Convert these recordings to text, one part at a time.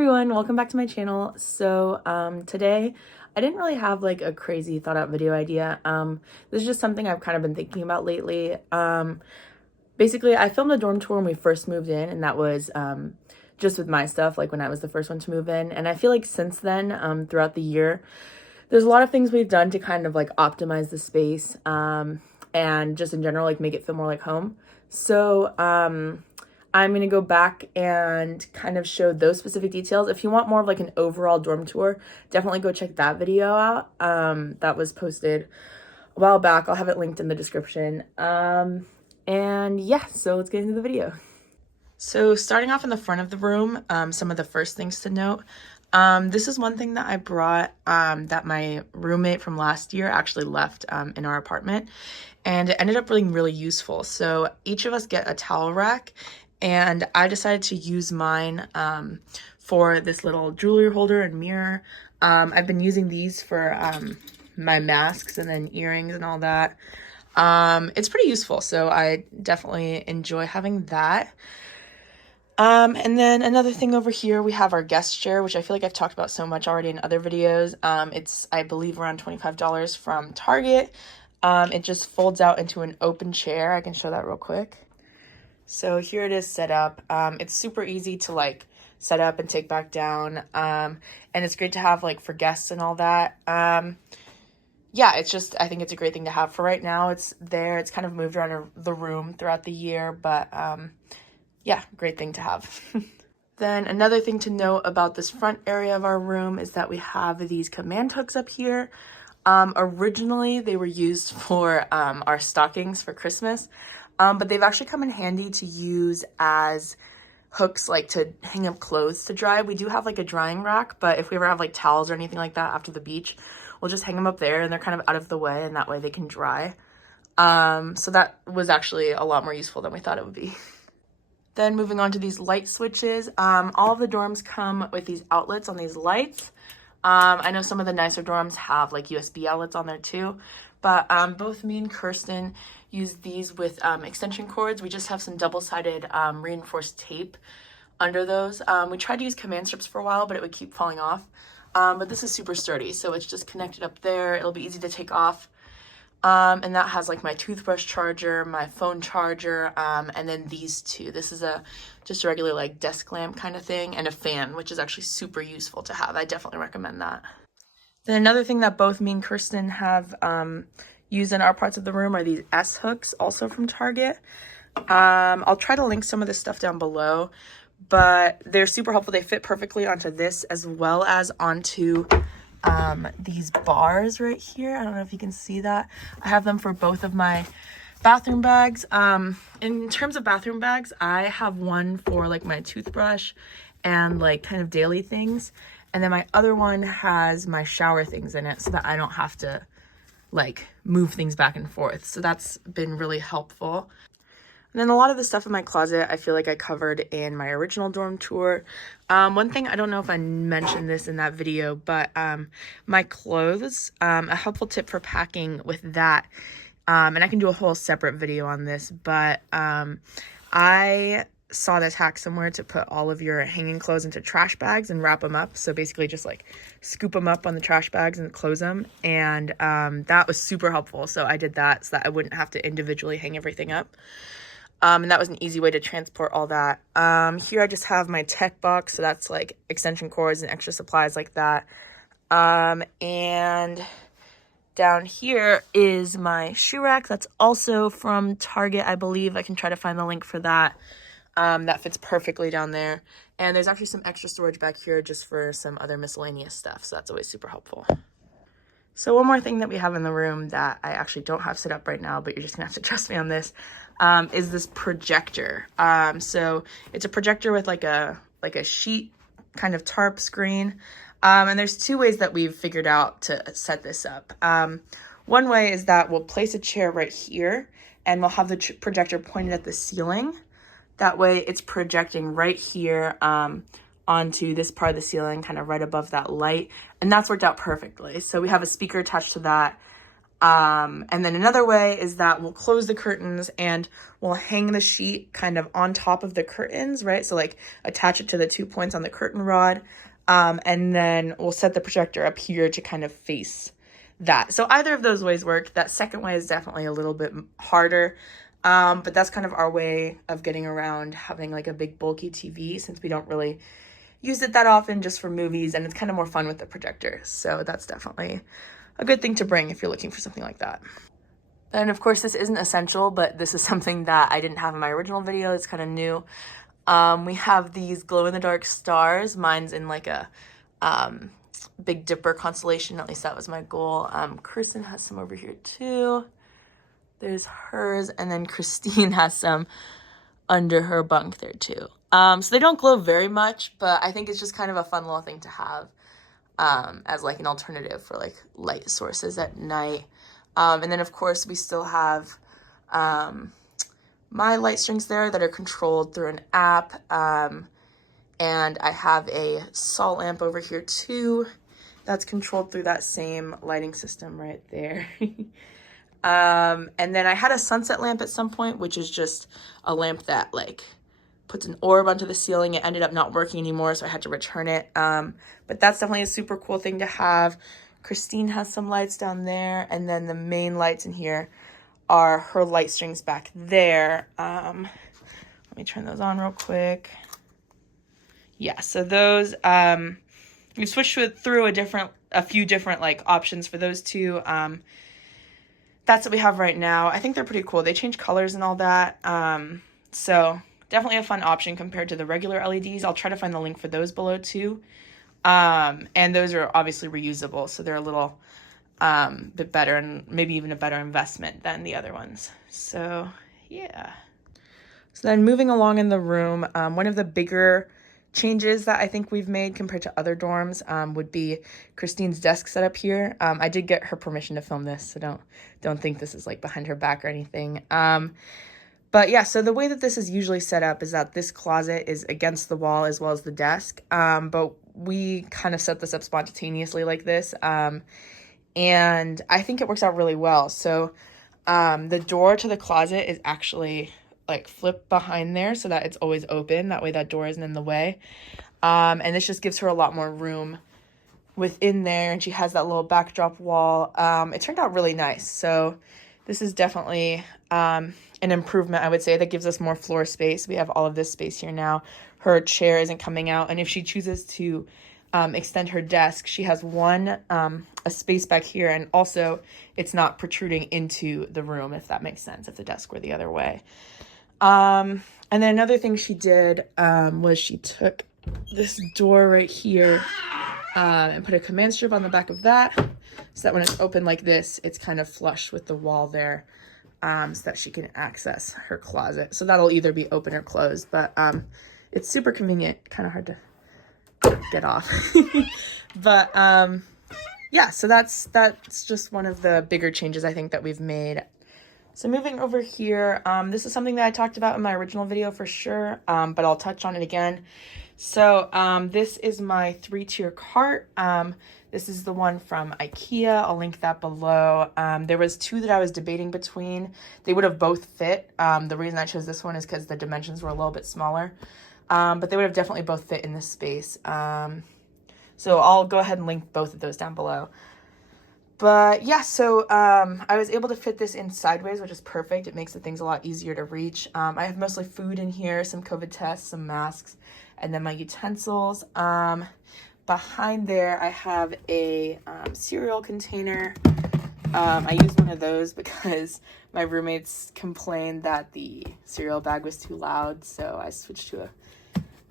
everyone, welcome back to my channel. So today I didn't really have like a crazy thought out video idea. This is just something I've kind of been thinking about lately. Basically I filmed a dorm tour when we first moved in, and that was just with my stuff, like when I was the first one to move in. And I feel like since then, throughout the year, there's a lot of things we've done to kind of like optimize the space and just in general like make it feel more like home. So I'm going to go back and kind of show those specific details. If you want more of like an overall dorm tour, definitely go check that video out. That was posted a while back. I'll have it linked in the description. And yeah, so let's get into the video. So starting off in the front of the room, some of the first things to note. This is one thing that I brought that my roommate from last year actually left in our apartment, and it ended up being really useful. So each of us get a towel rack, and I decided to use mine for this little jewelry holder and mirror. I've been using these for my masks and then earrings and all that. It's pretty useful, so I definitely enjoy having that. And then another thing over here, we have our guest chair, which I feel like I've talked about so much already in other videos. It's, I believe, around $25 from Target. It just folds out into an open chair. I can show that real quick. So here it is set up. It's super easy to like set up and take back down. And it's great to have like for guests and all that. Yeah, it's just, I think it's a great thing to have for right now. It's there. It's kind of moved around the room throughout the year, but yeah, great thing to have. Then another thing to note about this front area of our room is that we have these command hooks up here. Originally, they were used for our stockings for Christmas, but they've actually come in handy to use as hooks, like to hang up clothes to dry. We do have like a drying rack, but if we ever have like towels or anything like that after the beach, we'll just hang them up there, and they're kind of out of the way, and that way they can dry. So that was actually a lot more useful than we thought it would be. Then moving on to these light switches, all of the dorms come with these outlets on these lights. I know some of the nicer dorms have like USB outlets on there too, but both me and Kirsten use these with extension cords. We just have some double-sided reinforced tape under those. We tried to use command strips for a while, but it would keep falling off. But this is super sturdy, so it's just connected up there. It'll be easy to take off. And that has like my toothbrush charger, my phone charger, and then these two. This is just a regular like desk lamp kind of thing, and a fan, which is actually super useful to have. I definitely recommend that. Then another thing that both me and Kirsten have used in our parts of the room are these S hooks, also from Target. I'll try to link some of this stuff down below, but they're super helpful. They fit perfectly onto this as well as onto these bars right here. I don't know if you can see that. I have them for both of my bathroom bags. In terms of bathroom bags, I have one for like my toothbrush and like kind of daily things, and then my other one has my shower things in it so that I don't have to like move things back and forth. So that's been really helpful. And then a lot of the stuff in my closet, I feel like I covered in my original dorm tour. One thing, I don't know if I mentioned this in that video, but my clothes, a helpful tip for packing with that, and I can do a whole separate video on this, but I saw this hack somewhere to put all of your hanging clothes into trash bags and wrap them up. So basically just like scoop them up on the trash bags and close them. And that was super helpful. So I did that so that I wouldn't have to individually hang everything up. And that was an easy way to transport all that. Here I just have my tech box, so that's like extension cords and extra supplies like that. And down here is my shoe rack. That's also from Target, I believe. I can try to find the link for that. That fits perfectly down there. And there's actually some extra storage back here just for some other miscellaneous stuff, so that's always super helpful. So one more thing that we have in the room that I actually don't have set up right now, but you're just gonna have to trust me on this, is this projector. So it's a projector with like a sheet kind of tarp screen. And there's two ways that we've figured out to set this up. One way is that we'll place a chair right here, and we'll have the projector pointed at the ceiling. That way it's projecting right here onto this part of the ceiling, kind of right above that light. And that's worked out perfectly. So we have a speaker attached to that. And then another way is that we'll close the curtains and we'll hang the sheet kind of on top of the curtains, right? So like attach it to the 2 points on the curtain rod. And then we'll set the projector up here to kind of face that. So either of those ways work. That second way is definitely a little bit harder. But that's kind of our way of getting around having like a big bulky TV, since we don't really use it that often, just for movies, and it's kind of more fun with the projector. So that's definitely a good thing to bring if you're looking for something like that. And of course, this isn't essential, but this is something that I didn't have in my original video. It's kind of new. We have these glow-in-the-dark stars. Mine's in like a Big Dipper constellation. At least that was my goal. Kirsten has some over here too. There's hers, and then Christine has some under her bunk there too. So they don't glow very much, but I think it's just kind of a fun little thing to have as like an alternative for like light sources at night. And then of course we still have my light strings there that are controlled through an app. And I have a salt lamp over here too that's controlled through that same lighting system right there. And then I had a sunset lamp at some point, which is just a lamp that like puts an orb onto the ceiling. It ended up not working anymore, so I had to return it. But that's definitely a super cool thing to have. Christine has some lights down there, and then the main lights in here are her light strings back there. Let me turn those on real quick. Yeah, so those, we switched through a few different like options for those two. That's what we have right now. I think they're pretty cool. They change colors and all that. So definitely a fun option compared to the regular LEDs. I'll try to find the link for those below too. And those are obviously reusable, so they're a little bit better, and maybe even a better investment than the other ones. So yeah. So then moving along in the room, one of the bigger changes that I think we've made compared to other dorms would be Christine's desk setup here. I did get her permission to film this, so don't think this is like behind her back or anything. But yeah, so the way that this is usually set up is that this closet is against the wall as well as the desk. But we kind of set this up spontaneously like this. And I think it works out really well. So the door to the closet is actually like flipped behind there so that it's always open. That way that door isn't in the way. And this just gives her a lot more room within there. And she has that little backdrop wall. It turned out really nice. So this is definitely an improvement, I would say, that gives us more floor space. We have all of this space here now. Her chair isn't coming out. And if she chooses to extend her desk, she has a space back here. And also it's not protruding into the room, if that makes sense, if the desk were the other way. And then another thing she did was she took this door right here and put a command strip on the back of that, so that when it's open like this, it's kind of flush with the wall there, so that she can access her closet. So that'll either be open or closed, but it's super convenient, kind of hard to get off. But yeah, so that's just one of the bigger changes I think that we've made. So moving over here, this is something that I talked about in my original video for sure, but I'll touch on it again. So this is my 3-tier cart. This is the one from IKEA. I'll link that below. There was 2 that I was debating between. They would have both fit. The reason I chose this one is because the dimensions were a little bit smaller, but they would have definitely both fit in this space. So I'll go ahead and link both of those down below. But yeah, so I was able to fit this in sideways, which is perfect. It makes the things a lot easier to reach. I have mostly food in here, some COVID tests, some masks, and then my utensils. Behind there, I have a cereal container. I used one of those because my roommates complained that the cereal bag was too loud, so I switched to a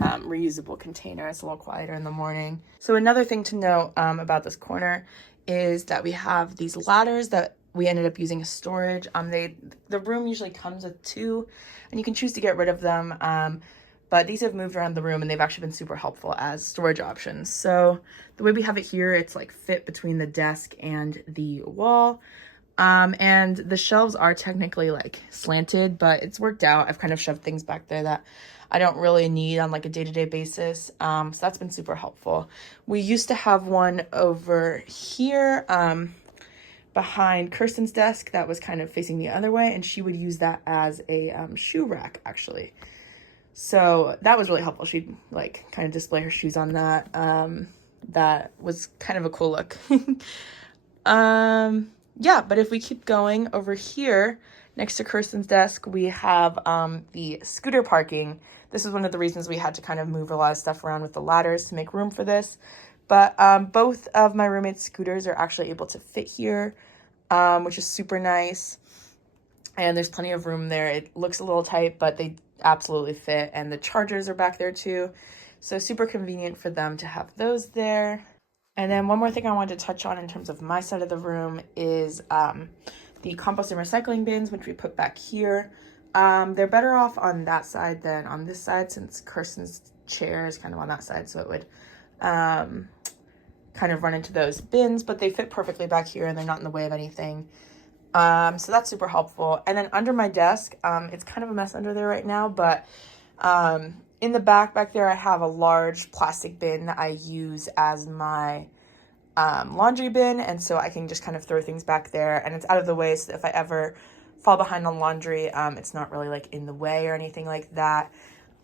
reusable container. It's a little quieter in the morning. So another thing to note about this corner is that we have these ladders that we ended up using as storage. The room usually comes with 2, and you can choose to get rid of them. But these have moved around the room, and they've actually been super helpful as storage options. So the way we have it here, it's like fit between the desk and the wall. And the shelves are technically like slanted, but it's worked out. I've kind of shoved things back there that I don't really need on like a day-to-day basis. So that's been super helpful. We used to have one over here, behind Kirsten's desk that was kind of facing the other way, and she would use that as a shoe rack, actually. So that was really helpful. She'd like kind of display her shoes on that. That was kind of a cool look. Yeah, but if we keep going over here, next to Kirsten's desk, we have the scooter parking. This is one of the reasons we had to kind of move a lot of stuff around with the ladders to make room for this. But both of my roommates' scooters are actually able to fit here, which is super nice. And there's plenty of room there. It looks a little tight, but they absolutely fit. And the chargers are back there too. So super convenient for them to have those there. And then one more thing I wanted to touch on in terms of my side of the room is the compost and recycling bins, which we put back here. They're better off on that side than on this side, since Kirsten's chair is kind of on that side, so it would kind of run into those bins, but they fit perfectly back here and they're not in the way of anything. So that's super helpful. And then under my desk, it's kind of a mess under there right now, but in the back there, I have a large plastic bin that I use as my laundry bin, and so I can just kind of throw things back there, and it's out of the way, so that if I ever fall behind on laundry, it's not really like in the way or anything like that.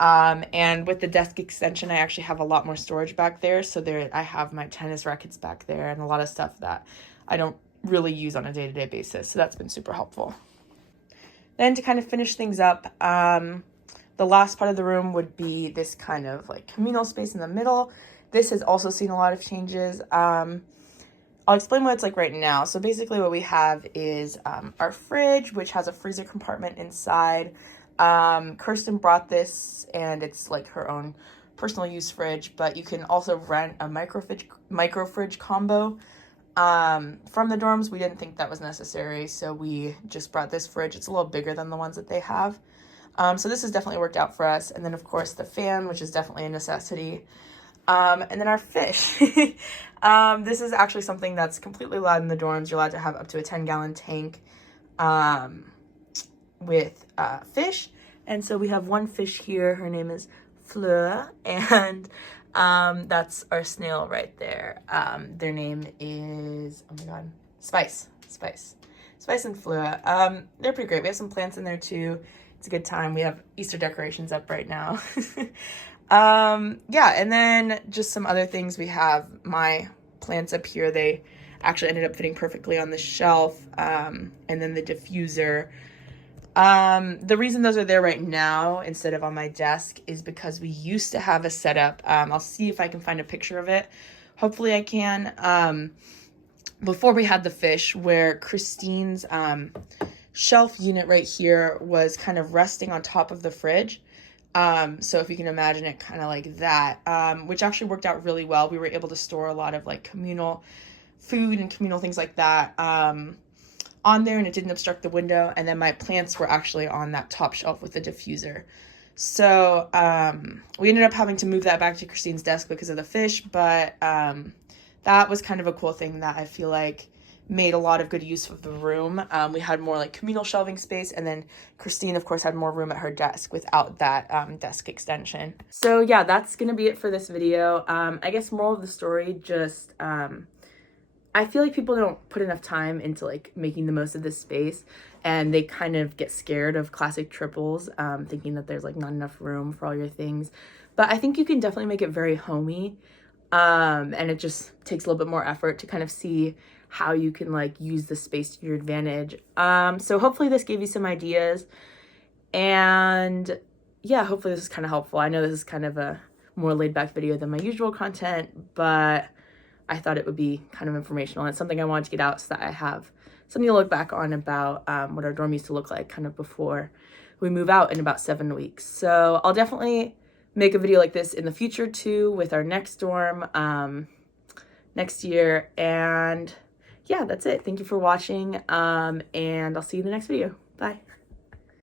And with the desk extension, I actually have a lot more storage back there. So there I have my tennis rackets back there and a lot of stuff that I don't really use on a day-to-day basis. So that's been super helpful. Then to kind of finish things up, the last part of the room would be this kind of like communal space in the middle. This has also seen a lot of changes. I'll explain what it's like right now. So basically what we have is our fridge, which has a freezer compartment inside. Kirsten brought this, and it's like her own personal use fridge, but you can also rent a micro fridge combo from the dorms. We didn't think that was necessary, so we just brought this fridge. It's a little bigger than the ones that they have. So this has definitely worked out for us. And then of course the fan, which is definitely a necessity. And then our fish. This is actually something that's completely allowed in the dorms. You're allowed to have up to a 10-gallon tank with fish. And so we have one fish here. Her name is Fleur, and that's our snail right there. Their name is, oh my god, Spice and Fleur. They're pretty great. We have some plants in there too. It's a good time. We have Easter decorations up right now. Yeah, and then just some other things. We have my plants up here. They actually ended up fitting perfectly on the shelf. And then the diffuser. The reason those are there right now instead of on my desk is because we used to have a setup. I'll see if I can find a picture of it. Hopefully I can. Before we had the fish, where Christine's shelf unit right here was kind of resting on top of the fridge. So if you can imagine it kind of like that, which actually worked out really well. We were able to store a lot of like communal food and communal things like that on there, and it didn't obstruct the window. And then my plants were actually on that top shelf with the diffuser. So we ended up having to move that back to Christine's desk because of the fish, but that was kind of a cool thing that I feel like made a lot of good use of the room. We had more like communal shelving space, and then Christine of course had more room at her desk without that desk extension. So yeah, that's gonna be it for this video. I guess moral of the story, just I feel like people don't put enough time into like making the most of this space, and they kind of get scared of classic triples, thinking that there's like not enough room for all your things. But I think you can definitely make it very homey, and it just takes a little bit more effort to kind of see how you can like use the space to your advantage. So hopefully this gave you some ideas, and yeah, hopefully this is kind of helpful. I know this is kind of a more laid back video than my usual content, but I thought it would be kind of informational, and it's something I wanted to get out so that I have something to look back on about what our dorm used to look like kind of before we move out in about 7 weeks. So I'll definitely make a video like this in the future too with our next dorm next year. And yeah, that's it. Thank you for watching, and I'll see you in the next video. Bye.